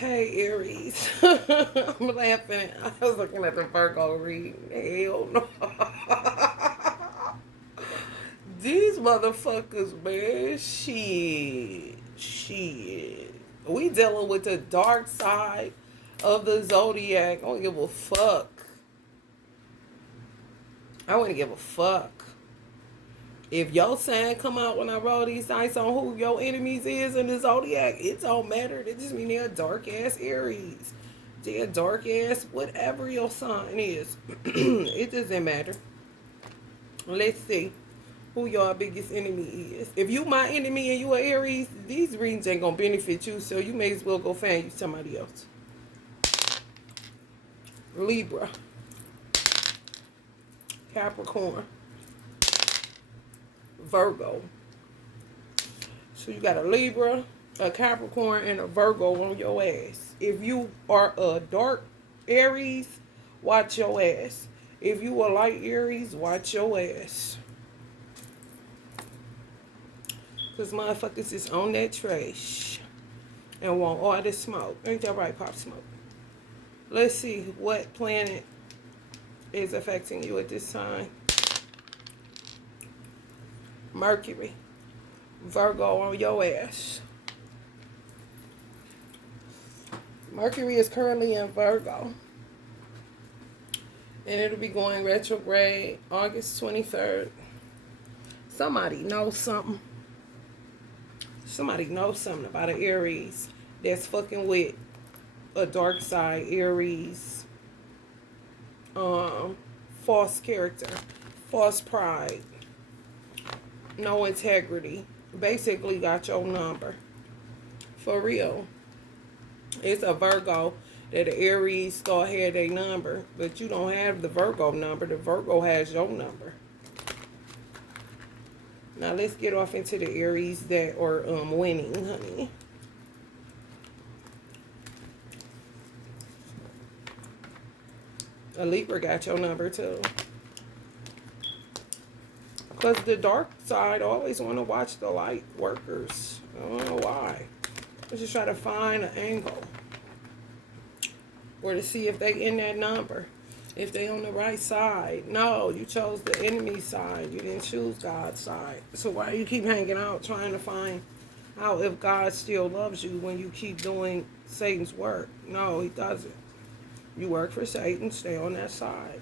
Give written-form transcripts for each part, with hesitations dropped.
Hey Aries, I'm laughing. I was looking at the Virgo reading. Hell no. These motherfuckers, man. Shit. We dealing with the dark side of the zodiac. I don't give a fuck. I wouldn't give a fuck. If your sign come out when I roll these dice on who your enemies is in the zodiac, it don't matter. They just mean they're dark ass Aries. They're dark ass whatever your sign is. It doesn't matter. Let's see who your biggest enemy is. If you my enemy and you are Aries, these readings ain't gonna benefit you, so you may as well go find you somebody else. Libra, Capricorn, Virgo. So you got a Libra, a Capricorn, and a Virgo on your ass. If you are a dark Aries, watch your ass. If you are light Aries, watch your ass. Because motherfuckers is on that trash and want all the smoke. Ain't that right, Pop Smoke? Let's see what planet is affecting you at this time. Mercury. Virgo on your ass. Mercury is currently in Virgo. And it'll be going retrograde August 23rd. Somebody knows something. Somebody knows something about an Aries that's fucking with a dark side Aries. False character. False pride. No integrity. Basically got your number. For real. It's a Virgo that the Aries thought had their number, but you don't have the Virgo number. The Virgo has your number. Now let's get off into the Aries that are winning, honey. A Libra got your number too. Because the dark side always want to watch the light workers. I don't know why. Let's just try to find an angle. Or to see if they in that number. If they on the right side. No, you chose the enemy side. You didn't choose God's side. So why you keep hanging out trying to find out if God still loves you when you keep doing Satan's work? No, he doesn't. You work for Satan. Stay on that side.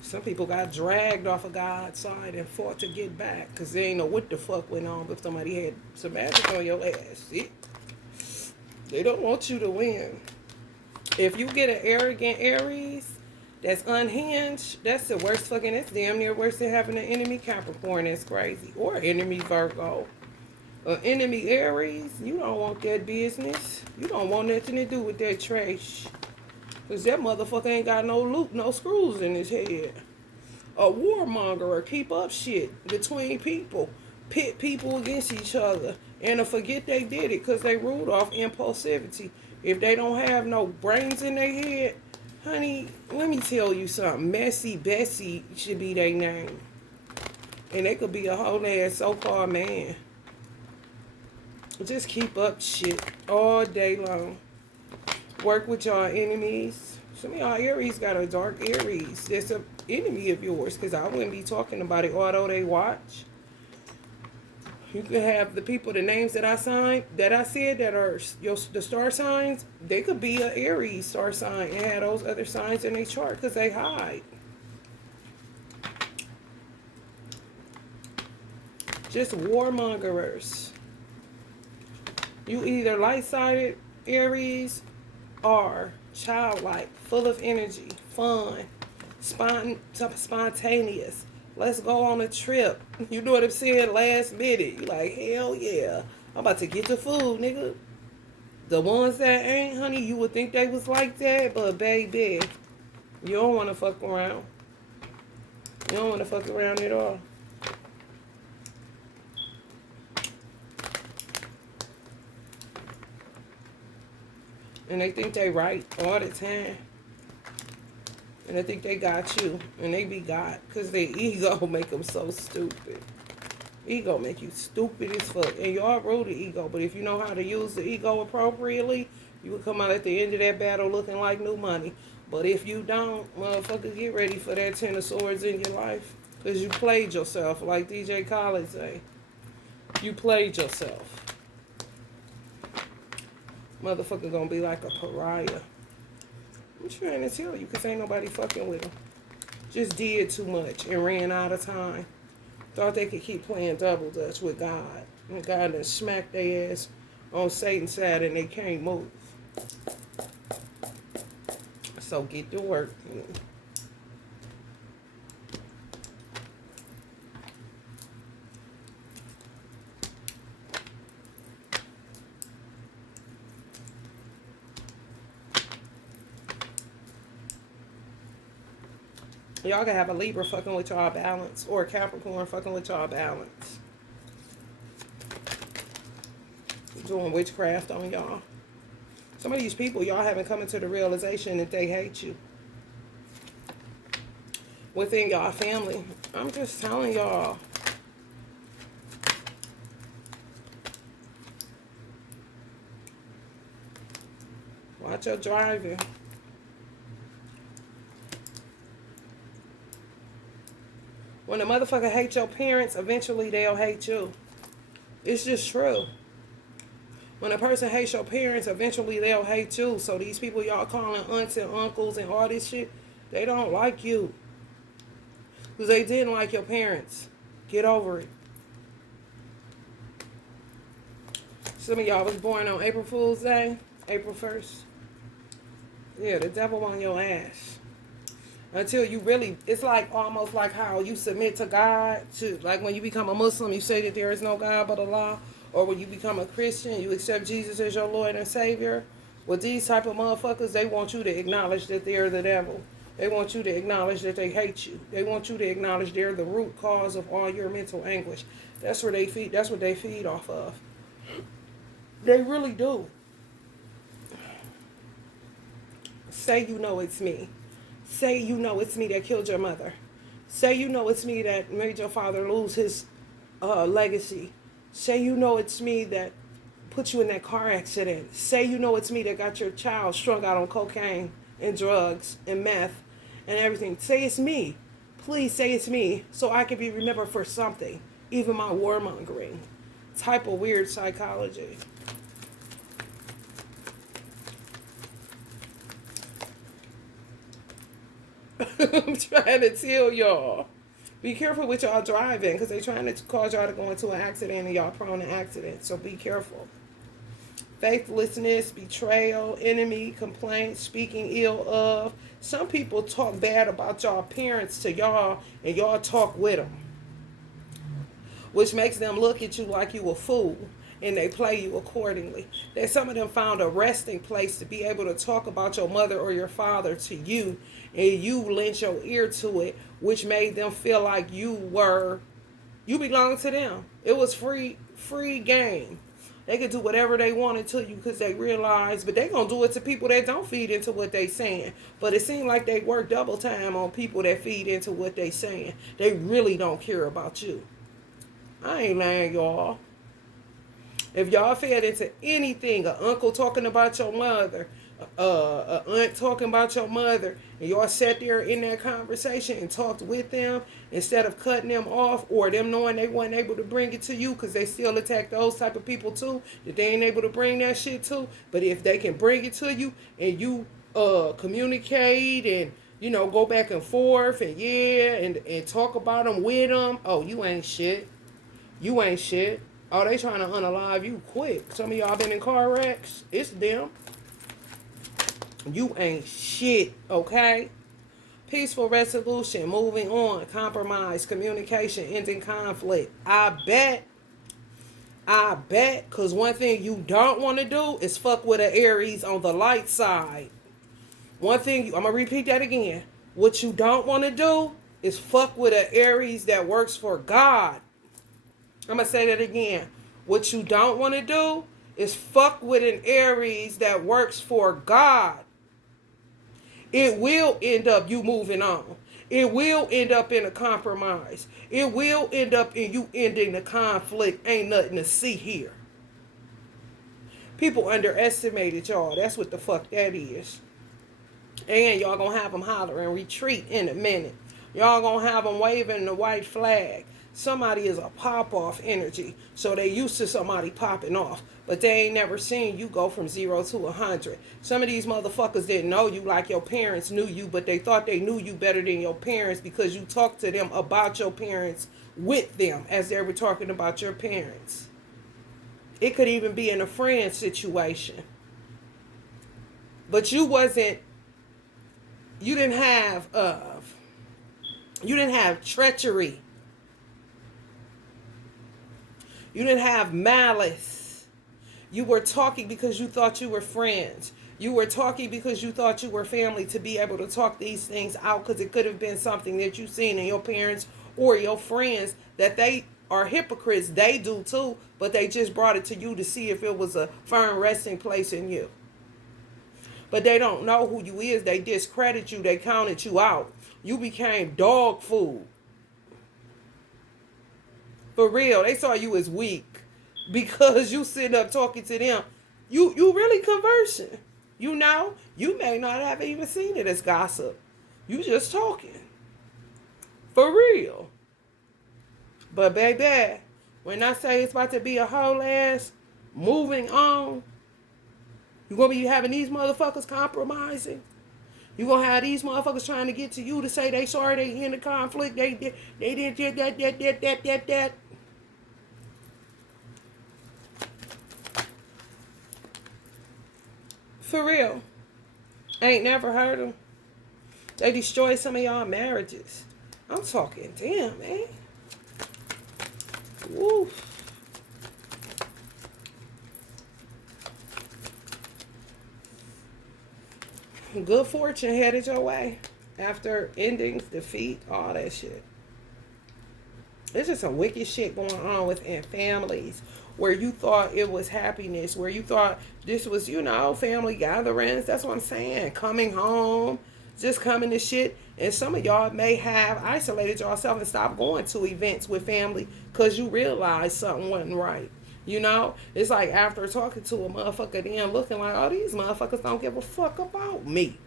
Some people got dragged off of God's side and fought to get back because they ain't know what the fuck went on if somebody had some magic on your ass. See? They don't want you to win. If you get an arrogant Aries that's unhinged, that's the worst fucking, that's damn near worse than having an enemy Capricorn. That's crazy. Or enemy Virgo. An enemy Aries, you don't want that business. You don't want nothing to do with that trash. Because that motherfucker ain't got no loop, no screws in his head. A warmonger, keep up shit between people. Pit people against each other. And to forget they did it because they ruled off impulsivity. If they don't have no brains in their head, honey, let me tell you something. Messy Bessie should be their name. And they could be a whole ass so-called man. Just keep up shit all day long. Work with y'all enemies. Some of y'all Aries got a dark Aries that's an enemy of yours because I wouldn't be talking about it, although they watch. You could have the people, the names that I signed, that I said that are the star signs, they could be an Aries star sign and have those other signs in their chart because they hide. Just warmongers. You either light-sided Aries or childlike, full of energy, fun, spontaneous. Let's go on a trip. You know what I'm saying? Last minute. You like, hell yeah. I'm about to get the food, nigga. The ones that ain't, honey, you would think they was like that, but baby, you don't want to fuck around. You don't want to fuck around at all. And they think they right all the time. And they think they got you. And they be God. Because their ego make them so stupid. Ego make you stupid as fuck. And y'all rule the ego. But if you know how to use the ego appropriately, you will come out at the end of that battle looking like new money. But if you don't, motherfucker, get ready for that 10 of swords in your life. Because you played yourself, like DJ Khaled say. You played yourself. Motherfucker gonna be like a pariah. I'm trying to tell you, because ain't nobody fucking with him. Just did too much and ran out of time. Thought they could keep playing double dutch with God. And God done smacked their ass on Satan's side and they can't move. So get to work. Y'all can have a Libra fucking with y'all balance or a Capricorn fucking with y'all balance. Doing witchcraft on y'all. Some of these people, y'all haven't come into the realization that they hate you. Within y'all family. I'm just telling y'all. Watch your driving. When a motherfucker hates your parents, eventually they'll hate you. It's just true. When a person hates your parents, eventually they'll hate you. So these people y'all calling aunts and uncles and all this shit, they don't like you. Because they didn't like your parents. Get over it. Some of y'all was born on April Fool's Day, April 1st. Yeah, the devil on your ass. Until you really, it's like almost like how you submit to God. To like when you become a Muslim, you say that there is no God but Allah. Or when you become a Christian, you accept Jesus as your Lord and Savior. With these type of motherfuckers, they want you to acknowledge that they're the devil. They want you to acknowledge that they hate you. They want you to acknowledge they're the root cause of all your mental anguish. That's where they feed. That's what they feed off of. They really do. Say you know it's me. Say you know it's me that killed your mother. Say you know it's me that made your father lose his legacy. Say you know it's me that put you in that car accident. Say you know it's me that got your child strung out on cocaine and drugs and meth and everything. Say it's me. Please say it's me so I can be remembered for something. Even my warmongering. Type of weird psychology. I'm trying to tell y'all. Be careful with y'all driving because they're trying to cause y'all to go into an accident and y'all prone to accidents. So be careful. Faithlessness, betrayal, enemy, complaint, speaking ill of. Some people talk bad about y'all parents to y'all and y'all talk with them. Which makes them look at you like you a fool. And they play you accordingly. That some of them found a resting place to be able to talk about your mother or your father to you, and you lent your ear to it, which made them feel like you belonged to them. It was free game. They could do whatever they wanted to you because they realized, but they gonna do it to people that don't feed into what they saying. But it seemed like they work double time on people that feed into what they saying. They really don't care about you. I ain't lying, y'all. If y'all fed into anything, an uncle talking about your mother, an aunt talking about your mother, and y'all sat there in that conversation and talked with them instead of cutting them off or them knowing they weren't able to bring it to you because they still attack those type of people too, that they ain't able to bring that shit to. But if they can bring it to you and you communicate and, you know, go back and forth and and talk about them with them, oh, you ain't shit. You ain't shit. Oh, they trying to unalive you quick. Some of y'all been in car wrecks. It's them. You ain't shit, okay? Peaceful resolution, moving on, compromise, communication, ending conflict. I bet, because one thing you don't want to do is fuck with an Aries on the light side. I'm going to repeat that again. What you don't want to do is fuck with an Aries that works for God. I'm going to say that again. What you don't want to do is fuck with an Aries that works for God. It will end up you moving on. It will end up in a compromise. It will end up in you ending the conflict. Ain't nothing to see here. People underestimated y'all. That's what the fuck that is. And y'all gonna have them holler and retreat in a minute. Y'all gonna have them waving the white flag. Somebody is a pop-off energy. So they used to somebody popping off. But they ain't never seen you go from 0 to 100. Some of these motherfuckers didn't know you like your parents knew you. But they thought they knew you better than your parents because you talked to them about your parents with them as they were talking about your parents. It could even be in a friend situation. But you wasn't, you didn't have treachery. You didn't have malice. You were talking because you thought you were friends. You were talking because you thought you were family to be able to talk these things out because it could have been something that you seen in your parents or your friends that they are hypocrites. They do too, but they just brought it to you to see if it was a firm resting place in you. But they don't know who you is. They discredit you. They counted you out. You became dog food. For real. They saw you as weak. Because you sitting up talking to them. You really conversing. You know, you may not have even seen it as gossip. You just talking. For real. But baby, when I say it's about to be a whole ass moving on, you're going to be having these motherfuckers compromising. You're going to have these motherfuckers trying to get to you to say they sorry they in the conflict. They did that. For real. I ain't never heard them. They destroyed some of y'all marriages. I'm talking, damn, man. Woo. Good fortune headed your way after endings, defeat, all that shit. There's just some wicked shit going on within families where you thought it was happiness, where you thought this was, family gatherings. That's what I'm saying. Coming home, just coming to shit. And some of y'all may have isolated yourself and stopped going to events with family because you realized something wasn't right. It's like after talking to a motherfucker, then looking like, oh, these motherfuckers don't give a fuck about me.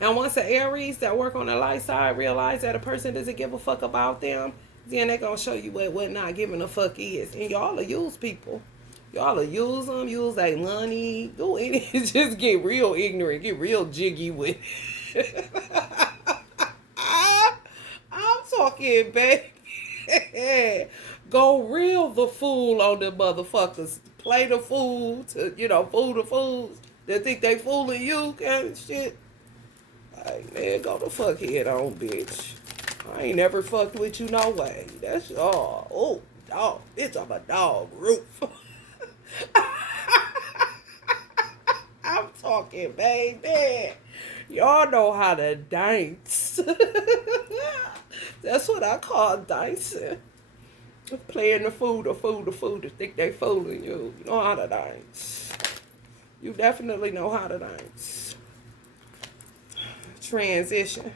And once the Aries that work on the light side realize that a person doesn't give a fuck about them, then they gonna show you what not giving a fuck is. And y'all will use people. Y'all will use them, use their money, do anything. Just get real ignorant, get real jiggy with it. I'm talking, baby. Go real the fool on them motherfuckers. Play the fool to, fool the fools that think they fooling you kind of shit. Like, man, go the fuck head on, bitch. I ain't never fucked with you no way. That's all. Oh, dog. Bitch, I'm a dog roof. I'm talking, baby. Y'all know how to dance. That's what I call dancing. Playing the fool to think they fooling you. You know how to dance. You definitely know how to dance. Transition.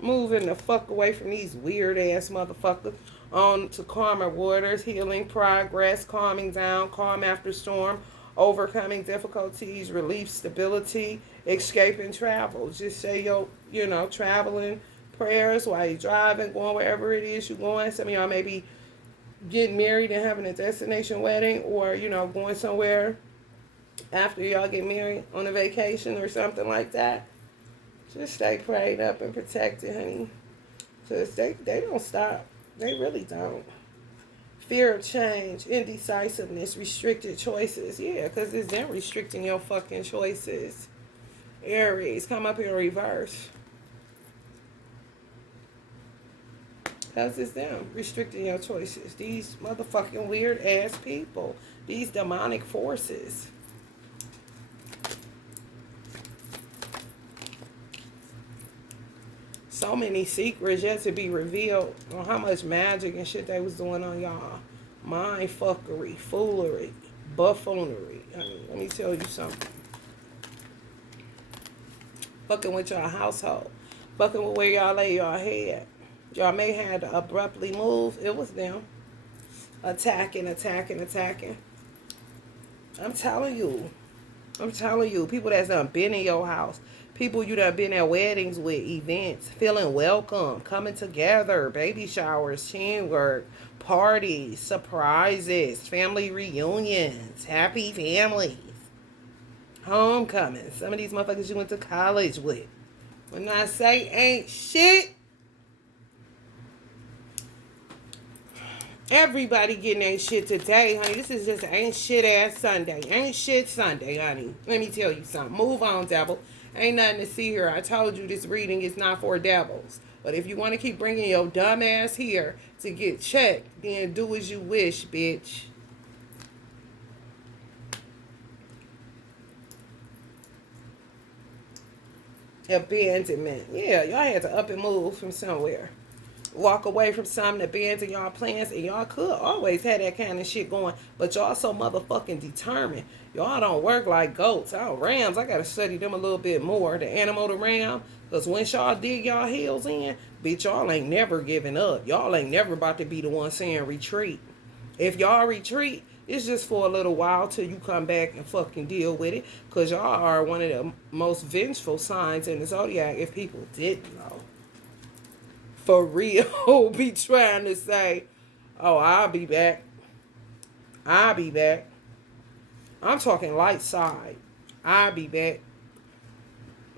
Moving the fuck away from these weird ass motherfuckers. On to calmer waters, healing, progress, calming down, calm after storm, overcoming difficulties, relief, stability, escaping travel. Just say traveling prayers while you're driving, going wherever it is you're going. Some of y'all may be getting married and having a destination wedding, or going somewhere after y'all get married on a vacation or something like that. Just stay prayed up and protected, honey. Because they don't stop. They really don't. Fear of change, indecisiveness, restricted choices. Yeah, because it's them restricting your fucking choices. Aries, come up in reverse. Because it's them restricting your choices. These motherfucking weird ass people. These demonic forces. So many secrets yet to be revealed on how much magic and shit they was doing on y'all. Mind fuckery, foolery, buffoonery. I mean, let me tell you something. Fucking with your household. Fucking with where y'all lay y'all head. Y'all may have to abruptly move. It was them. Attacking, attacking, attacking. I'm telling you. I'm telling you. People that's done been in your house. People you done been at weddings with, events. Feeling welcome. Coming together. Baby showers. Teamwork. Parties. Surprises. Family reunions. Happy families. Homecoming. Some of these motherfuckers you went to college with. When I say ain't shit, everybody getting ain't shit today, honey. This is just ain't shit ass Sunday. Ain't shit Sunday, honey. Let me tell you something. Move on, devil. Ain't nothing to see here. I told you this reading is not for devils. But if you want to keep bringing your dumb ass here to get checked, then do as you wish, bitch. Abandonment. Yeah, y'all had to up and move from somewhere. Walk away from something, abandon y'all plans, and y'all could always have that kind of shit going, but y'all so motherfucking determined. Y'all don't work like goats. Rams, I gotta study them a little bit more. The animal, the ram, because once y'all dig y'all heels in, bitch, y'all ain't never giving up. Y'all ain't never about to be the one saying retreat. If y'all retreat, it's just for a little while till you come back and fucking deal with it, because y'all are one of the most vengeful signs in the zodiac if people didn't know. For real, be trying to say, oh, I'll be back. I'll be back. I'm talking light side. I'll be back.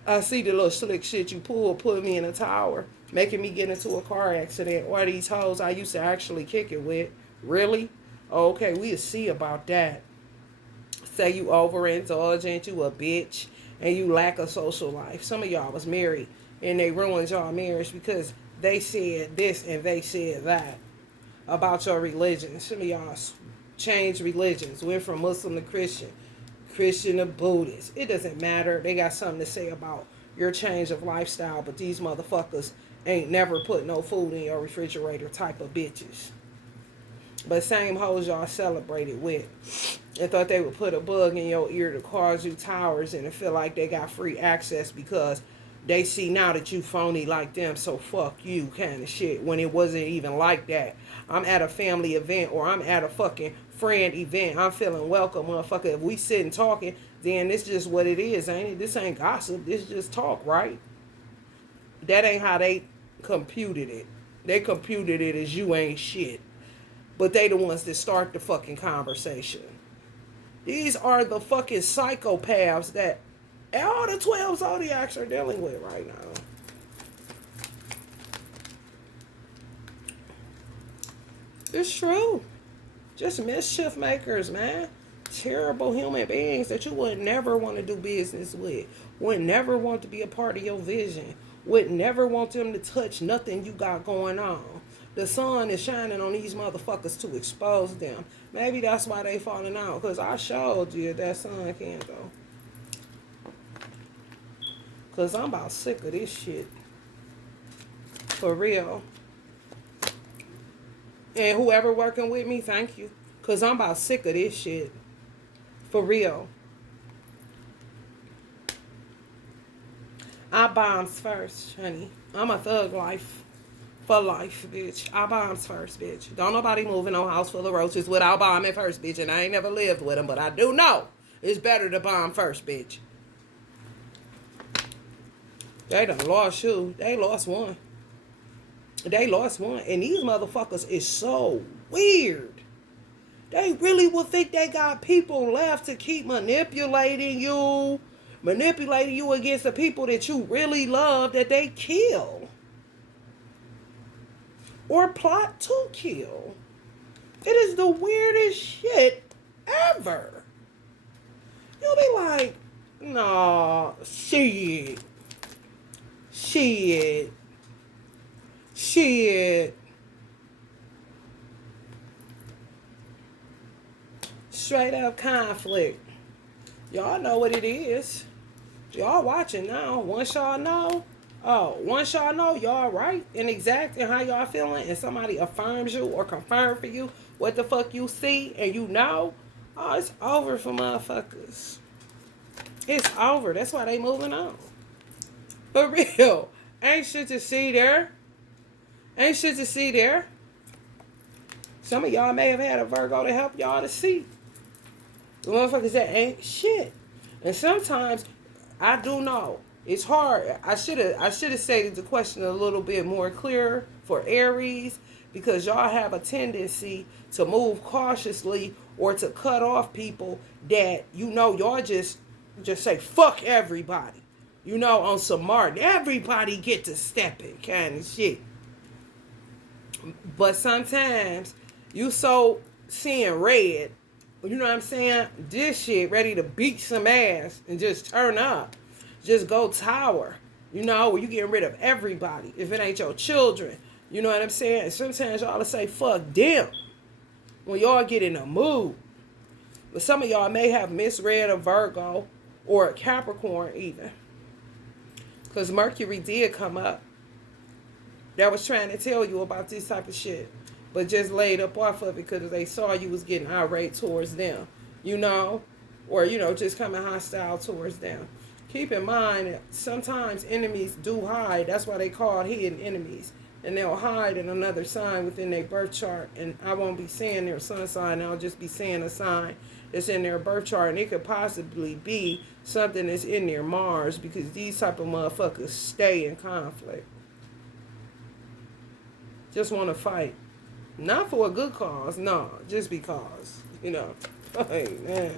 I see the little slick shit you pull, put me in a tower, making me get into a car accident. Or these hoes I used to actually kick it with. Really? Oh, okay, we'll see about that. Say you overindulgent, you a bitch, and you lack a social life. Some of y'all was married, and they ruined y'all marriage because they said this and they said that about your religion. Some of y'all changed religions, went from Muslim to Christian, Christian to Buddhist. It doesn't matter. They got something to say about your change of lifestyle, but these motherfuckers ain't never put no food in your refrigerator type of bitches. But same hoes y'all celebrated with and thought they would put a bug in your ear to cause you towers and to feel like they got free access because they see now that you phony like them, so fuck you kind of shit, when it wasn't even like that. I'm at a family event or I'm at a fucking friend event. I'm feeling welcome, motherfucker. If we sitting talking, then this just what it is, ain't it? This ain't gossip. This just talk, right? That ain't how they computed it. They computed it as you ain't shit. But they the ones that start the fucking conversation. These are the fucking psychopaths that all the 12 zodiacs are dealing with right now. It's true. Just mischief makers, man. Terrible human beings that you would never want to do business with. Would never want to be a part of your vision. Would never want them to touch nothing you got going on. The sun is shining on these motherfuckers to expose them. Maybe that's why they falling out. Because I showed you that sun can't go. Because I'm about sick of this shit. For real. And whoever working with me, thank you. Because I'm about sick of this shit. For real. I bombs first, honey. I'm a thug life. For life, bitch. I bombs first, bitch. Don't nobody move in no house full of roaches without bombing first, bitch. And I ain't never lived with them, but I do know it's better to bomb first, bitch. They done lost you. They lost one. They lost one. And these motherfuckers is so weird. They really will think they got people left to keep manipulating you. Manipulating you against the people that you really love that they kill. Or plot to kill. It is the weirdest shit ever. You'll be like, nah, shit. Shit. Straight up conflict. Y'all know what it is. Y'all watching now. Once y'all know, y'all right and exact in how y'all feeling, and somebody affirms you or confirms for you what the fuck you see, and you know, oh, it's over for motherfuckers. It's over. That's why they moving on. For real. Ain't shit to see there. Ain't shit to see there. Some of y'all may have had a Virgo to help y'all to see. The motherfuckers that ain't shit. And sometimes I do know it's hard. I should have stated the question a little bit more clear for Aries, because y'all have a tendency to move cautiously or to cut off people that y'all just say fuck everybody. On some Martin, everybody get to stepping kind of shit. But sometimes you so seeing red, you know what I'm saying? This shit ready to beat some ass and just turn up. Just go tower. Where you getting rid of everybody. If it ain't your children. You know what I'm saying? Sometimes y'all to say fuck them when y'all get in a mood. But some of y'all may have misread a Virgo or a Capricorn even. Because Mercury did come up. That was trying to tell you about this type of shit. But just laid up off of it because they saw you was getting irate towards them. Or, just coming hostile towards them. Keep in mind that sometimes enemies do hide. That's why they called hidden enemies. And they'll hide in another sign within their birth chart. And I won't be saying their sun sign. I'll just be saying a sign that's in their birth chart. And it could possibly be something that's in their Mars. Because these type of motherfuckers stay in conflict. Just want to fight. Not for a good cause. No, just because. Hey, man.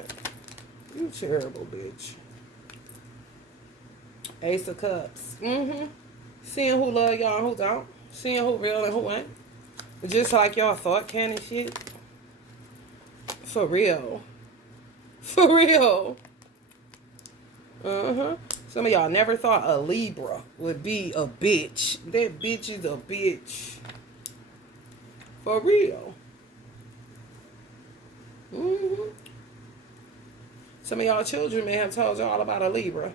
You terrible bitch. Ace of Cups. Seeing who love y'all and who don't. Seeing who real and who ain't. Just like y'all thought can and shit. For real. For real. Some of y'all never thought a Libra would be a bitch. That bitch is a bitch. For real. Some of y'all children may have told y'all about a Libra.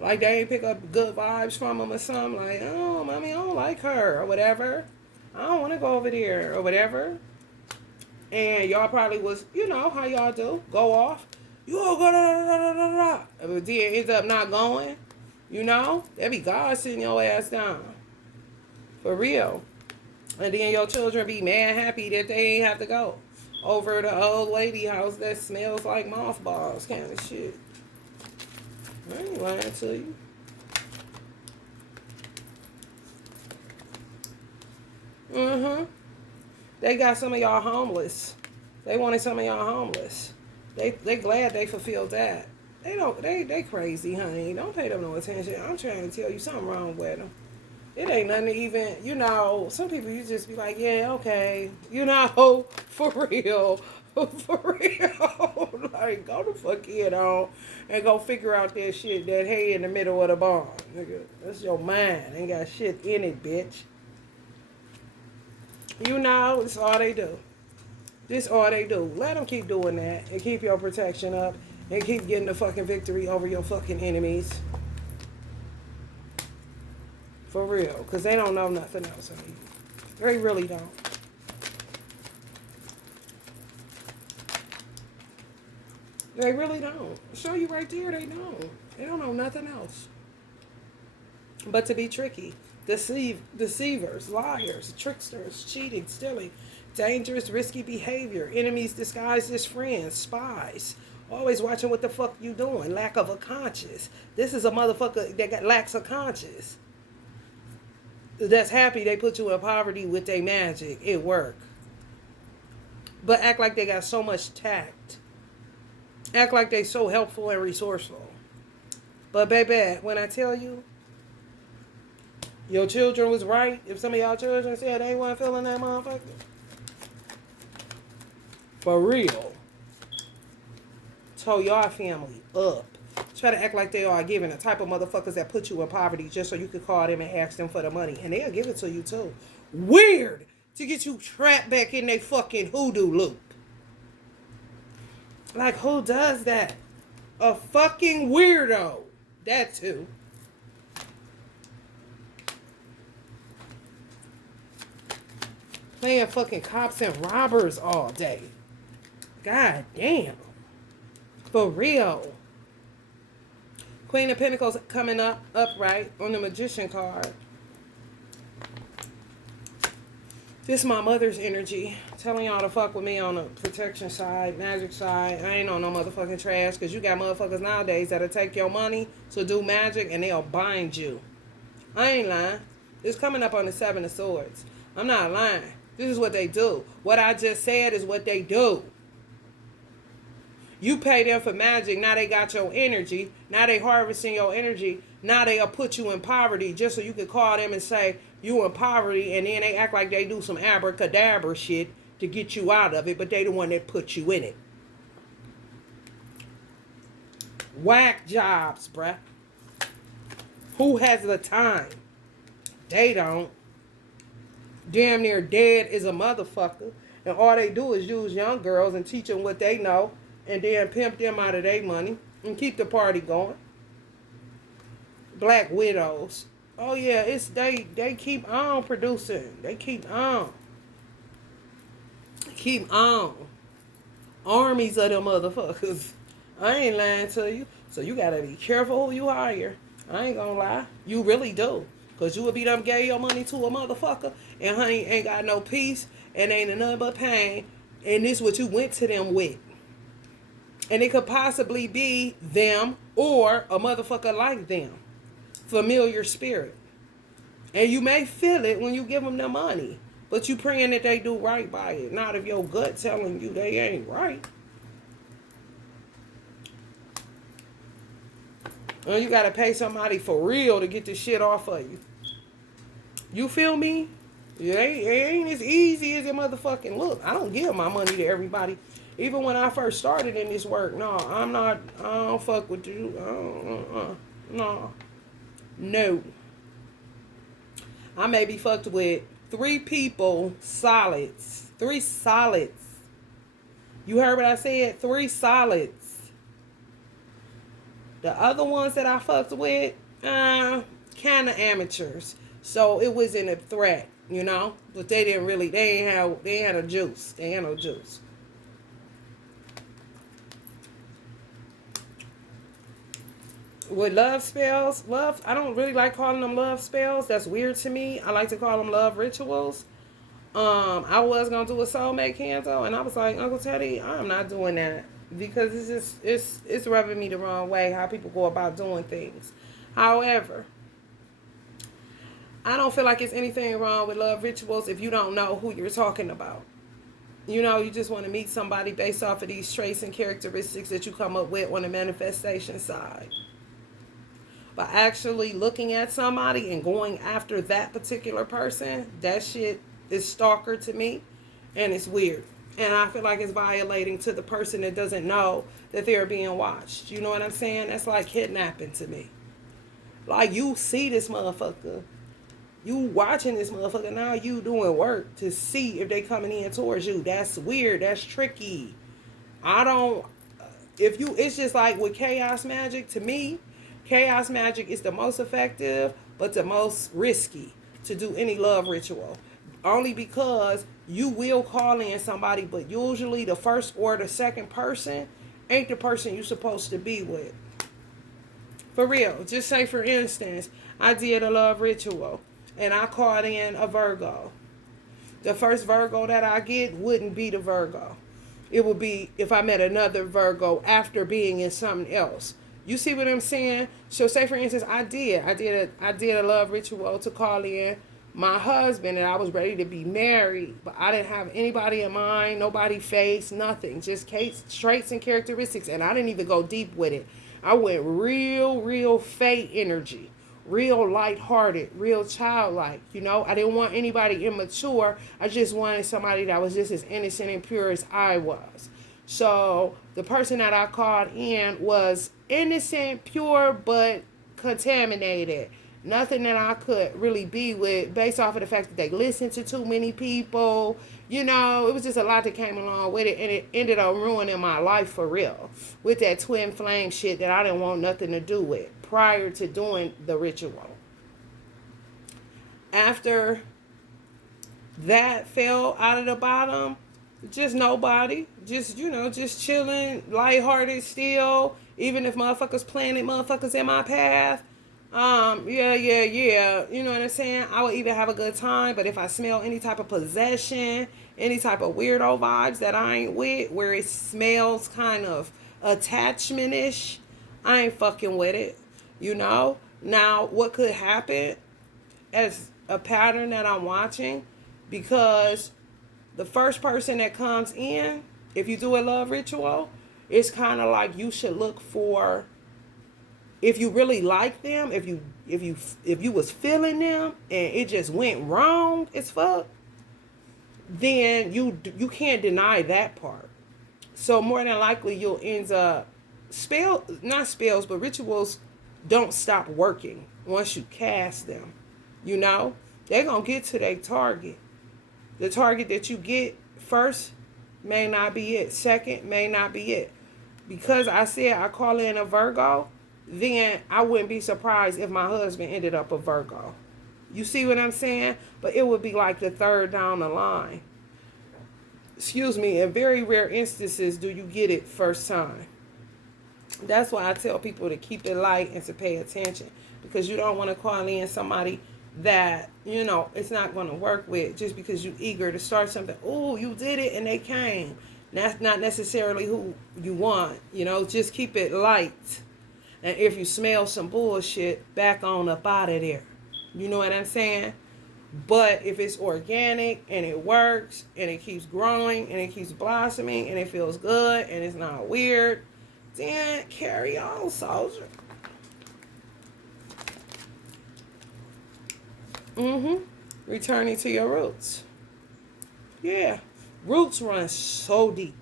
Like they ain't pick up good vibes from them or something. Like, oh, mommy, I don't like her or whatever. I don't want to go over there or whatever. And y'all probably was, how y'all do. Go off. You all go da. But then ends up not going. That be God sitting your ass down. For real. And then your children be mad happy that they ain't have to go over the old lady house that smells like mothballs kind of shit. I ain't lying to you. They got some of y'all homeless. They wanted some of y'all homeless. They glad they fulfilled that. They crazy, honey. Don't pay them no attention. I'm trying to tell you something wrong with them. It ain't nothing to even, some people you just be like, yeah, okay. For real. For real. Like, go the fuck in on and go figure out that shit, that hay in the middle of the barn. Nigga, that's your mind. Ain't got shit in it, bitch. It's all they do. This all they do. Let them keep doing that and keep your protection up and keep getting the fucking victory over your fucking enemies. For real. Because they don't know nothing else. They really don't. They really don't. Show you right there, they don't. They don't know nothing else. But to be tricky. Deceivers, liars, tricksters, cheating, stealing, dangerous, risky behavior, enemies disguised as friends, spies, always watching what the fuck you doing, lack of a conscience. This is a motherfucker that lacks a conscience. That's happy they put you in poverty with their magic. It work. But act like they got so much tact. Act like they so helpful and resourceful. But baby, when I tell you, your children was right. If some of y'all children said they weren't feeling that motherfucker. For real. Told y'all family up. Try to act like they are giving the type of motherfuckers that put you in poverty just so you could call them and ask them for the money. And they'll give it to you too. Weird to get you trapped back in their fucking hoodoo loop. Like, who does that? A fucking weirdo. That too. Playing fucking cops and robbers all day. God damn. For real. Queen of Pentacles coming up upright on the Magician card. This is my mother's energy. Telling y'all to fuck with me on the protection side, magic side. I ain't on no motherfucking trash. Because you got motherfuckers nowadays that'll take your money to do magic and they'll bind you. I ain't lying. It's coming up on the Seven of Swords. I'm not lying. This is what they do. What I just said is what they do. You pay them for magic. Now they got your energy. Now they harvesting your energy. Now they'll put you in poverty just so you can call them and say you in poverty. And then they act like they do some abracadabra shit to get you out of it. But they the one that put you in it. Whack jobs, bruh. Who has the time? They don't. Damn near dead is a motherfucker. And all they do is use young girls and teach them what they know. And then pimp them out of their money. And keep the party going. Black widows. Oh yeah, it's they keep on producing. They keep on. Keep on. Armies of them motherfuckers. I ain't lying to you. So you gotta be careful who you hire. I ain't gonna lie. You really do. Because you would be done gave your money to a motherfucker and honey ain't got no peace and ain't nothing but pain. And this what you went to them with. And it could possibly be them or a motherfucker like them. Familiar spirit. And you may feel it when you give them the money. But you praying that they do right by it. Not if your gut telling you they ain't right. Well, you gotta pay somebody for real to get this shit off of you. You feel me? It ain't as easy as it motherfucking look. I don't give my money to everybody. Even when I first started in this work, no, I'm not, I don't fuck with you. No. No. I may be fucked with 3 people, solids. 3 solids. You heard what I said? 3 solids. The other ones that I fucked with, kind of amateurs. So it wasn't a threat, you know? But they didn't really, they ain't had no juice. They had no juice. With love spells, I don't really like calling them love spells. That's weird to me. I like to call them love rituals. I was going to do a soulmate candle, and I was like, Uncle Teddy, I'm not doing that. Because it's rubbing me the wrong way how people go about doing things. However, I don't feel like it's anything wrong with love rituals if you don't know who you're talking about. You know, you just want to meet somebody based off of these traits and characteristics that you come up with on the manifestation side. But actually looking at somebody and going after that particular person, that shit is stalker to me, and it's weird. And I feel like it's violating to the person that doesn't know that they're being watched. You know what I'm saying? That's like kidnapping to me. Like, you see this motherfucker. You watching this motherfucker. Now you doing work to see if they coming in towards you. That's weird. That's tricky. It's just like with chaos magic, to me, chaos magic is the most effective, but the most risky to do any love ritual. Only because you will call in somebody, but usually the first or the second person ain't the person you're supposed to be with. For real. Just say, for instance, I did a love ritual and I called in a Virgo. The first Virgo that I get wouldn't be the Virgo. It would be if I met another Virgo after being in something else. You see what I'm saying? So say, for instance, I did a love ritual to call in my husband, and I was ready to be married, but I didn't have anybody in mind, nobody face, nothing, just traits and characteristics, and I didn't even go deep with it. I went real fate energy, real lighthearted, real childlike, you know? I didn't want anybody immature. I just wanted somebody that was just as innocent and pure as I was. So the person that I called in was innocent, pure, but contaminated. Nothing that I could really be with based off of the fact that they listened to too many people. You know, it was just a lot that came along with it. And it ended up ruining my life for real. With that twin flame shit that I didn't want nothing to do with prior to doing the ritual. After that fell out of the bottom, Just nobody. Just, just chilling, lighthearted still. Even if motherfuckers planted motherfuckers in my path. Yeah. You know what I'm saying? I would even have a good time, but if I smell any type of possession, any type of weirdo vibes that I ain't with, where it smells kind of attachment-ish, I ain't fucking with it. Now, what could happen as a pattern that I'm watching, because the first person that comes in, if you do a love ritual, it's kind of like you should look for, if you really like them, if you was feeling them and it just went wrong as fuck, then you can't deny that part. So more than likely you'll end up not spells, but rituals don't stop working once you cast them. They're gonna get to their target. The target that you get first may not be it. Second may not be it. Because I said I call in a Virgo, then I wouldn't be surprised if my husband ended up a Virgo. You see what I'm saying? But it would be like the third down the line. Excuse me, in very rare instances do you get it first time. That's why I tell people to keep it light and to pay attention. Because you don't want to call in somebody that, it's not going to work with just because you're eager to start something. Oh, you did it and they came. That's not necessarily who you want. Just keep it light. And if you smell some bullshit, back on up out of there. You know what I'm saying? But if it's organic and it works and it keeps growing and it keeps blossoming and it feels good and it's not weird, then carry on, soldier. Returning to your roots. Yeah. Roots run so deep.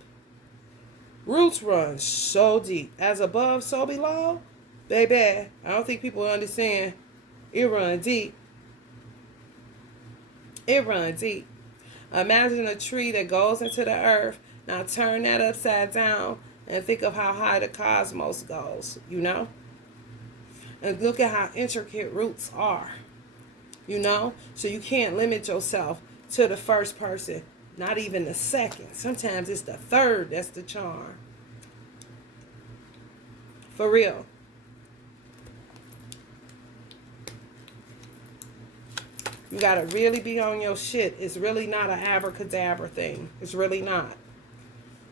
Roots run so deep. As above, so below. Baby, I don't think people understand. It runs deep. It runs deep. Imagine a tree that goes into the earth. Now turn that upside down and think of how high the cosmos goes, And look at how intricate roots are, So you can't limit yourself to the first person, not even the second. Sometimes it's the third that's the charm. For real. You got to really be on your shit. It's really not an abracadabra thing. It's really not.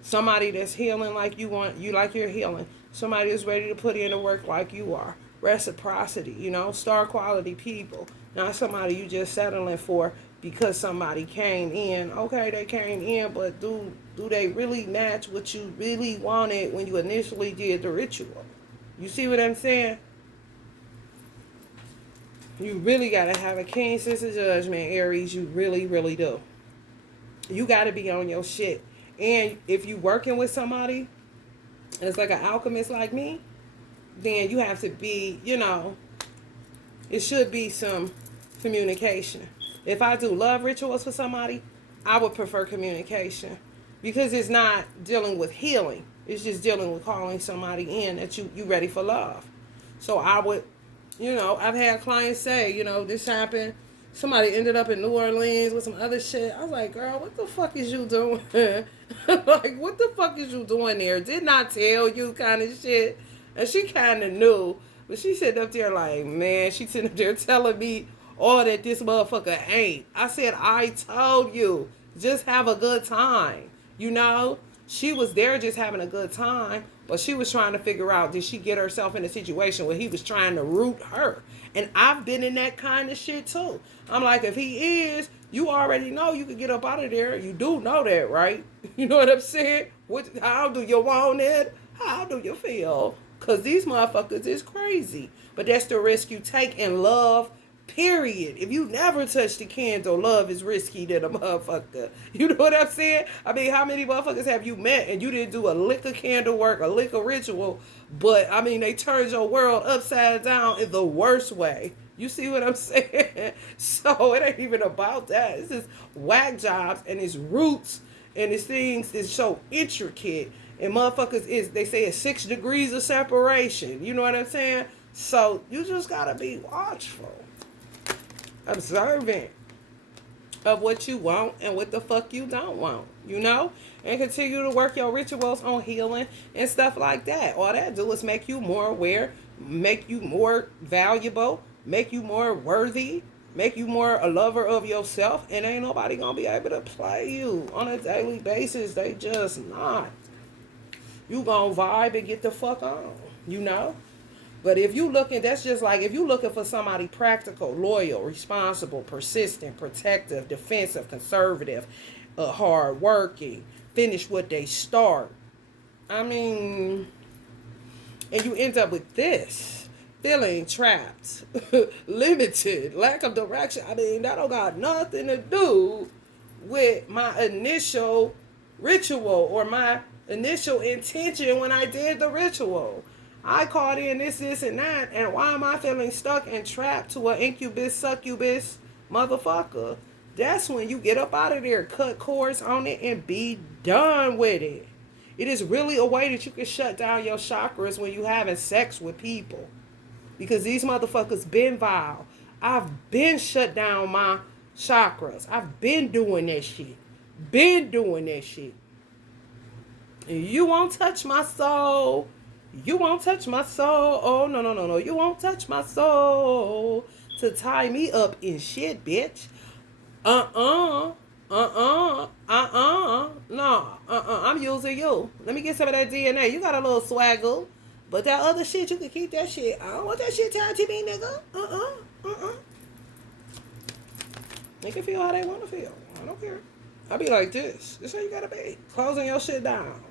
Somebody that's healing like you like you're healing. Somebody that's ready to put in the work like you are. Reciprocity, star quality people. Not somebody you just settling for because somebody came in. Okay, they came in, but do they really match what you really wanted when you initially did the ritual? You see what I'm saying? You really got to have a keen sense of judgment, Aries. You really, really do. You got to be on your shit. And if you working with somebody, and it's like an alchemist like me, then you have to be, it should be some communication. If I do love rituals for somebody, I would prefer communication. Because it's not dealing with healing. It's just dealing with calling somebody in that you ready for love. So I would, I've had clients say, this happened. Somebody ended up in New Orleans with some other shit. I was like, girl, what the fuck is you doing? Like, what the fuck is you doing there? Didn't I tell you kind of shit? And she kind of knew. But she sitting up there like, man, she sitting up there telling me all that this motherfucker ain't. I said, I told you, just have a good time. She was there just having a good time. But she was trying to figure out, did she get herself in a situation where he was trying to root her? And I've been in that kind of shit too. I'm like, if he is, you already know you can get up out of there. You do know that, right? You know what I'm saying? How do you want it? How do you feel? Because these motherfuckers is crazy. But that's the risk you take in love, period. If you never touch the candle, love is risky than a motherfucker. You know what I'm saying? I mean, how many motherfuckers have you met and you didn't do a lick of candle work, a lick of ritual, but, I mean, they turned your world upside down in the worst way. You see what I'm saying? So it ain't even about that. It's just whack jobs and its roots and its things is so intricate. And motherfuckers they say it's 6 degrees of separation. You know what I'm saying? So you just gotta be watchful, observant, of what you want and what the fuck you don't want, you know? And continue to work your rituals on healing and stuff like that. All that do is make you more aware, make you more valuable, make you more worthy, make you more a lover of yourself, and ain't nobody gonna be able to play you on a daily basis. They just not. You gonna vibe and get the fuck on, you know? But if you looking, that's just like if you looking for somebody practical, loyal, responsible, persistent, protective, defensive, conservative, hard working, finish what they start. I mean, and you end up with this, feeling trapped, limited, lack of direction. I mean, that don't got nothing to do with my initial ritual or my initial intention when I did the ritual. I caught in this, and that, and why am I feeling stuck and trapped to an incubus, succubus motherfucker? That's when you get up out of there, cut cords on it, and be done with it. It is really a way that you can shut down your chakras when you having sex with people. Because these motherfuckers been vile. I've been shut down my chakras. I've been doing that shit. Been doing that shit. And you won't touch my soul. You won't touch my soul. Oh, no, no, no, no. You won't touch my soul to tie me up in shit, bitch. No. I'm using you. Let me get some of that DNA. You got a little swaggle. But that other shit, you can keep that shit. I don't want that shit tied to me, nigga. They can feel how they want to feel. I don't care. I be like this. This how you gotta be. Closing your shit down.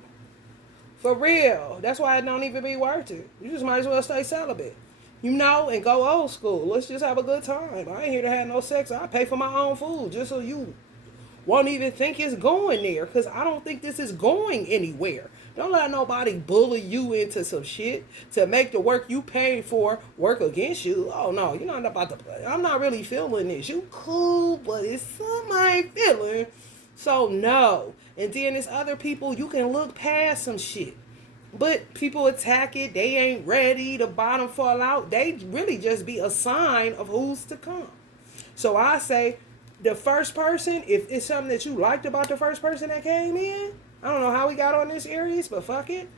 For real. That's why it don't even be worth it. You just might as well stay celibate. You know, and go old school. Let's just have a good time. I ain't here to have no sex. I pay for my own food just so you won't even think it's going there. Because I don't think this is going anywhere. Don't let nobody bully you into some shit to make the work you paid for work against you. Oh, no. You're not about to play. I'm not really feeling this. You cool, but it's something I ain't feeling. So, no. And then there's other people, you can look past some shit. But people attack it. They ain't ready. The bottom fall out. They really just be a sign of who's to come. So I say the first person, if it's something that you liked about the first person that came in, I don't know how we got on this Aries, but fuck it.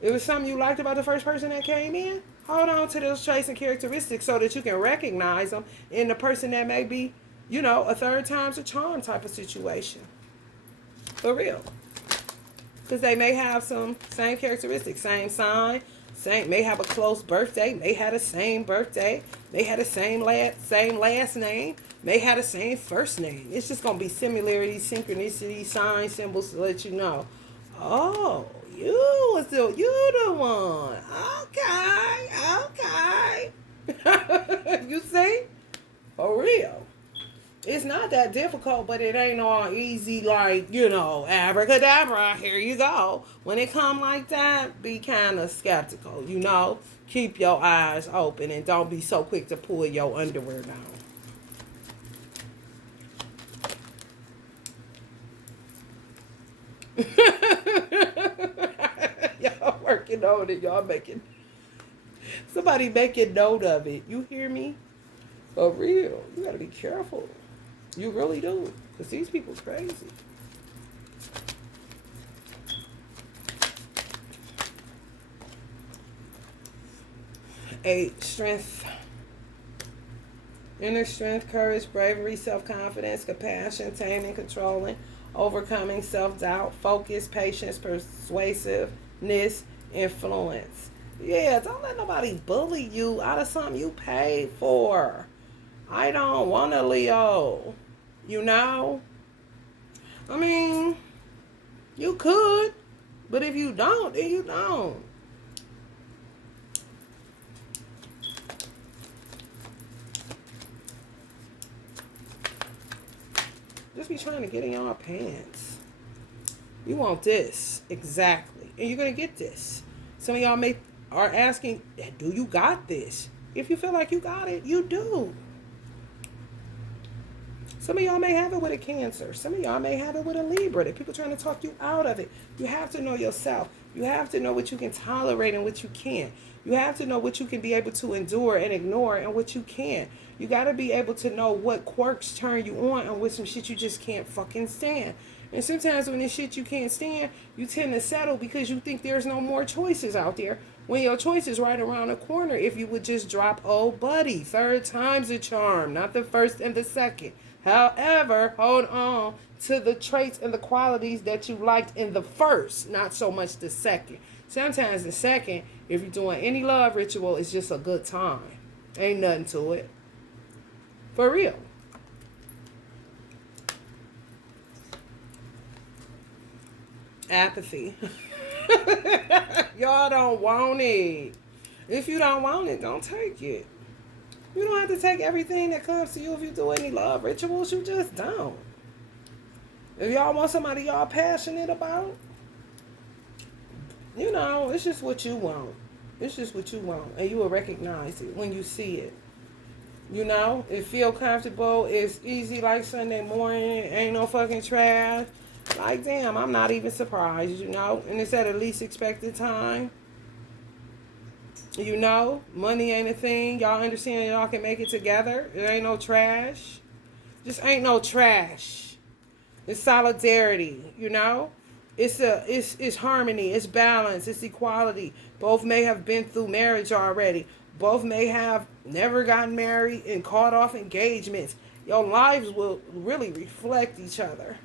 If it's something you liked about the first person that came in, hold on to those traits and characteristics so that you can recognize them in the person that may be, you know, a third time's a charm type of situation. For real. Because they may have some same characteristics, same sign, may have a close birthday, may have the same birthday, may have the same last name, may have the same first name. It's just going to be similarities, synchronicities, signs, symbols to let you know. Oh, you the one. Okay. You see? For real. It's not that difficult, but it ain't all easy like, you know, abracadabra, here you go. When it come like that, be kind of skeptical, you know. Keep your eyes open and don't be so quick to pull your underwear down. Y'all working on it. Y'all making... Somebody making note of it. You hear me? For real. You got to be careful. You really do. Because these people crazy. Eight, strength. Inner strength, courage, bravery, self-confidence, compassion, taming, controlling, overcoming, self-doubt, focus, patience, persuasiveness, influence. Yeah, don't let nobody bully you out of something you paid for. I don't want a Leo. You know? I mean, you could. But if you don't, then you don't. Just be trying to get in your pants. You want this. Exactly. And you're going to get this. Some of y'all are asking, do you got this? If you feel like you got it, you do. Some of y'all may have it with a Cancer. Some of y'all may have it with a Libra. That people trying to talk you out of it. You have to know yourself. You have to know what you can tolerate and what you can't. You have to know what you can be able to endure and ignore and what you can't. You got to be able to know what quirks turn you on and what some shit you just can't fucking stand. And sometimes when this shit you can't stand, you tend to settle because you think there's no more choices out there. When your choice is right around the corner, if you would just drop old buddy. Third time's a charm, not the first and the second. However, hold on to the traits and the qualities that you liked in the first, not so much the second. Sometimes the second, if you're doing any love ritual, it's just a good time. Ain't nothing to it. For real. Apathy. Y'all don't want it. If you don't want it, don't take it. You don't have to take everything that comes to you if you do any love rituals. You just don't. If y'all want somebody y'all passionate about, you know, it's just what you want. It's just what you want. And you will recognize it when you see it. You know, it feel comfortable. It's easy like Sunday morning. Ain't no fucking trash. Like, damn, I'm not even surprised, you know. And it's at a least expected time. You know, money ain't a thing. Y'all understand y'all can make it together. It ain't no trash. Just ain't no trash. It's solidarity, you know. It's harmony. It's balance. It's equality. Both may have been through marriage already. Both may have never gotten married and called off engagements. Your lives will really reflect each other.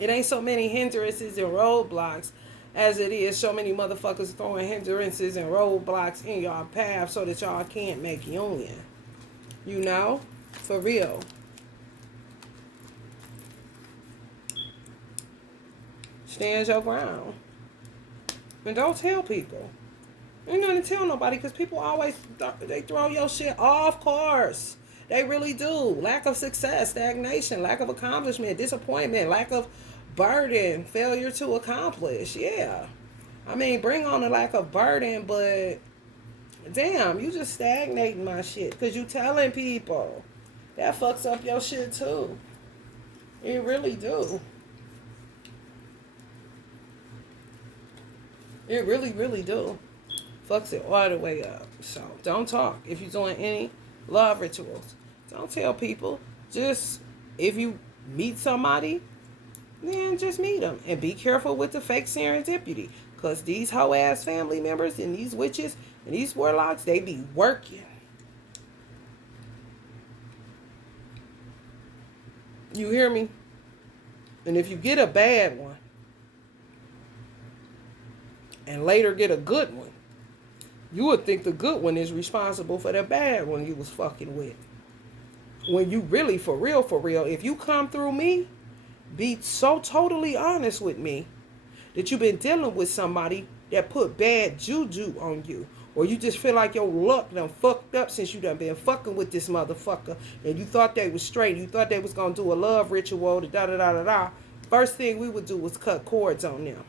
It ain't so many hindrances and roadblocks as it is so many motherfuckers throwing hindrances and roadblocks in y'all path so that y'all can't make union. You know? For real. Stand your ground. And don't tell people. Ain't nothing to tell nobody because people always, they throw your shit off course. They really do. Lack of success, stagnation, lack of accomplishment, disappointment, lack of burden, failure to accomplish. Yeah. I mean, bring on the lack of burden, but damn, you just stagnating my shit because you telling people. That fucks up your shit too. It really do. It really, really do. Fucks it all the way up. So don't talk. If you're doing any love rituals, don't tell people. Just if you meet somebody, then just meet them. And be careful with the fake serendipity. Because these hoe ass family members and these witches and these warlocks, they be working. You hear me? And if you get a bad one and later get a good one, you would think the good one is responsible for the bad one you was fucking with. When you really, for real, if you come through me, be so totally honest with me that you've been dealing with somebody that put bad juju on you. Or you just feel like your luck done fucked up since you done been fucking with this motherfucker. And you thought they was straight. You thought they was going to do a love ritual, da-da-da-da-da. First thing we would do was cut cords on them.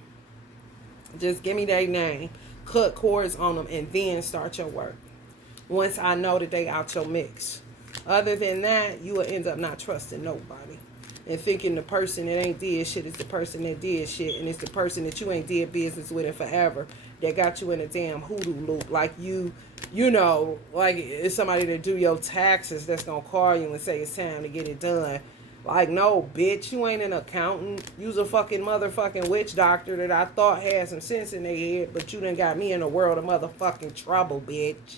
Just give me their name. Cut cords on them and then start your work. Once I know that they out your mix. Other than that, you will end up not trusting nobody. And thinking the person that ain't did shit is the person that did shit. And it's the person that you ain't did business with in forever that got you in a damn hoodoo loop. Like you know, like it's somebody that do your taxes that's going to call you and say it's time to get it done. Like, no, bitch, you ain't an accountant. You's a fucking motherfucking witch doctor that I thought had some sense in their head, but you done got me in a world of motherfucking trouble, bitch.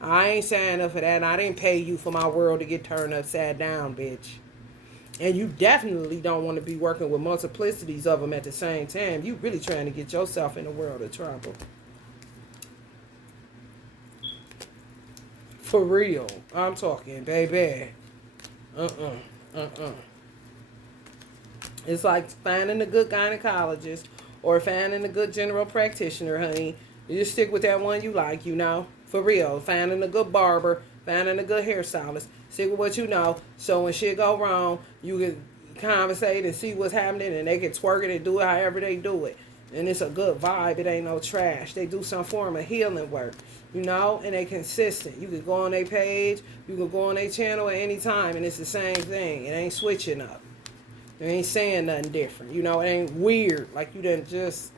I ain't signing up for that, and I didn't pay you for my world to get turned upside down, bitch. And you definitely don't want to be working with multiplicities of them at the same time. You really trying to get yourself in a world of trouble. For real. I'm talking, baby. It's like finding a good gynecologist or finding a good general practitioner, honey. You just stick with that one you like, you know. For real. Finding a good barber, finding a good hairstylist. Stick with what you know. So when shit go wrong, you can conversate and see what's happening and they can twerk it and do it however they do it. And it's a good vibe. It ain't no trash. They do some form of healing work, you know, and they consistent. You can go on their page, you can go on their channel at any time, and it's the same thing. It ain't switching up. It ain't saying nothing different. You know, it ain't weird. Like you didn't just,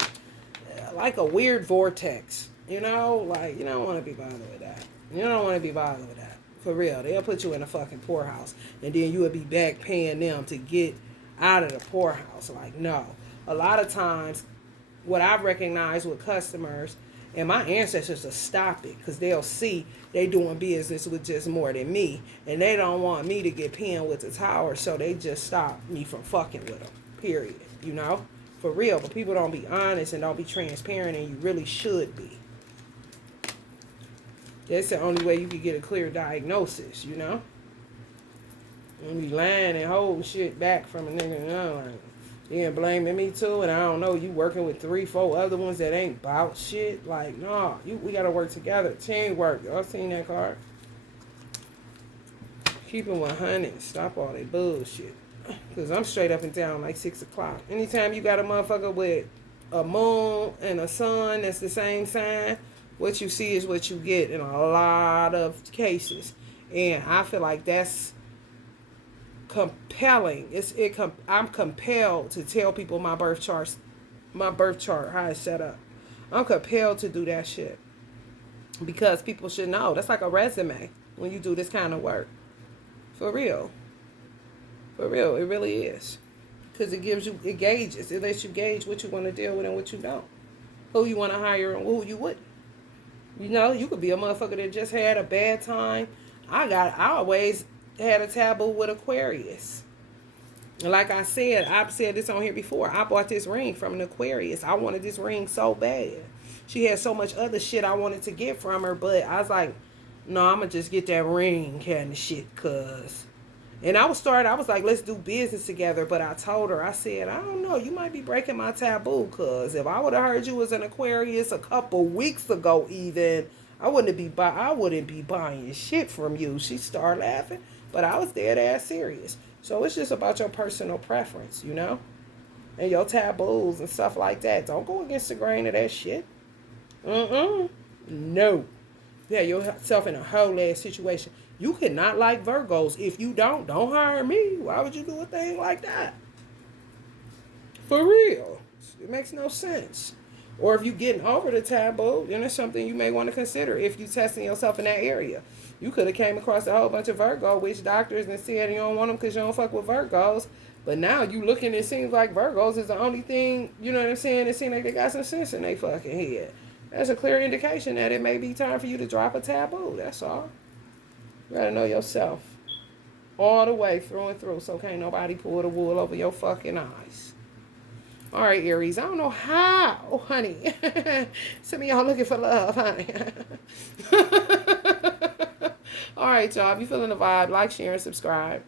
like a weird vortex. You know, like you don't want to be bothered with that. You don't want to be bothered with that. For real. They'll put you in a fucking poorhouse. And then you would be back paying them to get out of the poorhouse. Like, no. A lot of times, what I've recognized with customers and my ancestors to stop it, because they'll see they doing business with just more than me, and they don't want me to get pinned with the tower, so they just stop me from fucking with them, period, you know, for real. But people don't be honest and don't be transparent, and you really should be. That's the only way you can get a clear diagnosis, you know. And be lying and holding shit back from a nigga, you know, like, you ain't blaming me too, and I don't know, you working with 3-4 other ones that ain't bout shit. Like, nah, we gotta work together. Teamwork. Y'all seen that card? Keep it 100. Stop all that bullshit. Because I'm straight up and down like 6 o'clock. Anytime you got a motherfucker with a moon and a sun that's the same sign, what you see is what you get in a lot of cases. And I feel like that's compelling. I'm compelled to tell people my birth chart, how it's set up. I'm compelled to do that shit because people should know. That's like a resume when you do this kind of work. For real, it really is, because it gauges. It lets you gauge what you want to deal with and what you don't, who you want to hire and who you wouldn't. You know, you could be a motherfucker that just had a bad time. I always had a taboo with Aquarius. Like I said, I've said this on here before. I bought this ring from an Aquarius. I wanted this ring so bad. She had so much other shit I wanted to get from her, but I was like, no, I'm going to just get that ring kind of shit, cuz. And I was like, let's do business together. But I told her, I said, I don't know, you might be breaking my taboo, cuz if I would have heard you was an Aquarius a couple weeks ago even, I wouldn't be buying shit from you. She started laughing. But I was dead ass serious. So it's just about your personal preference, you know? And your taboos and stuff like that. Don't go against the grain of that shit. No. Yeah, yourself in a whole ass situation. You cannot like Virgos. If you don't hire me. Why would you do a thing like that? For real. It makes no sense. Or if you're getting over the taboo, then it's something you may want to consider if you're testing yourself in that area. You could have came across a whole bunch of Virgo witch doctors and said you don't want them because you don't fuck with Virgos. But now you looking, it seems like Virgos is the only thing, you know what I'm saying? It seems like they got some sense in their fucking head. That's a clear indication that it may be time for you to drop a taboo. That's all. You gotta know yourself. All the way through and through, so can't nobody pull the wool over your fucking eyes. All right, Aries, I don't know how, honey. Some of y'all looking for love, honey. All right, y'all. If you feeling the vibe, like, share, and subscribe.